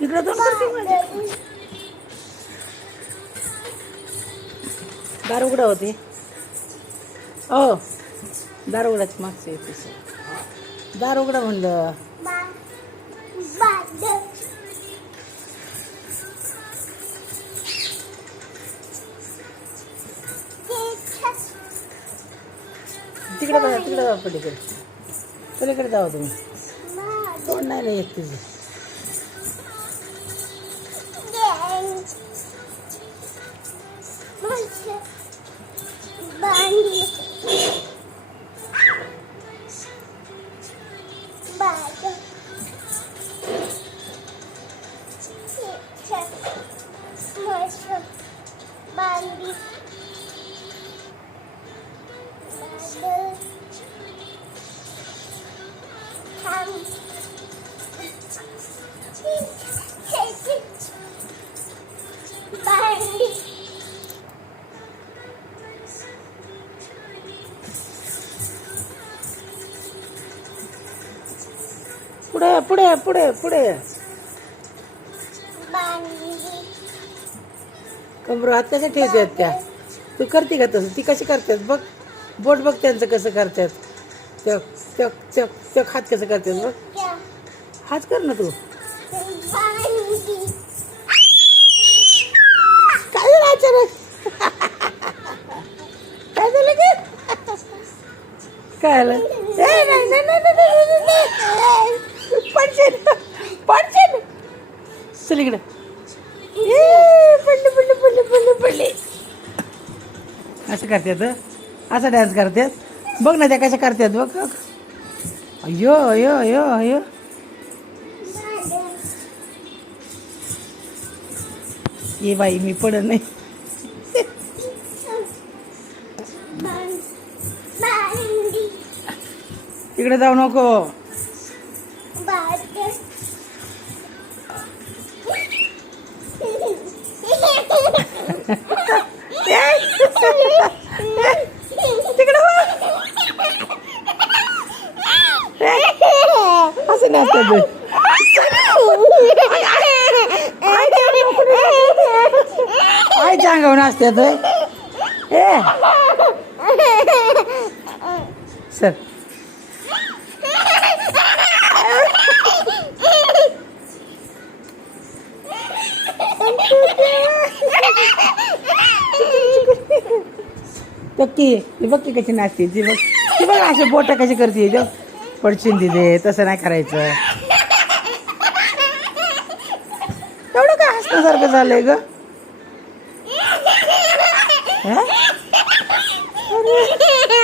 इकडे दोन करते दार उघडा होती. ओ दार उघडाच मागचं येते. दार उघडा म्हणलं. तिकडे बघा, तिकडे जाऊ पलीकडे. पलीकडे जावा तुम्ही. तोंड नाही येत तुझं. पुढे पुढे पुढे पुढे. कमर हात कसे ठेवतात त्या? तू करते का तसं? ती कशी करतात बघ. बोट बघ त्यांचं कसं करतात. त्या हात कसं करतात बघ. हात कर ना तू. काय झालं अचानक? काय झालं की? काय झालं? पडशील पडशील. चल इकडे. पडले पडले पडले पडले पडले. असं करतात. असं डान्स करतात. बघ ना त्या कशा करतात बघ. अयो अयो अयो अयो. ये बाई मी पडत नाही. तिकडे जाऊ नको. तिकडे असं नसतं. आईच्या अंगावर असतात. ए सर ती बघ की कशी नाचते. ती बघ ती बघ असे बोट कशी करते. पडशील तिथे. तसं नाही करायचं. एवढं काय हसण्यासारखं झालंय ग. अरे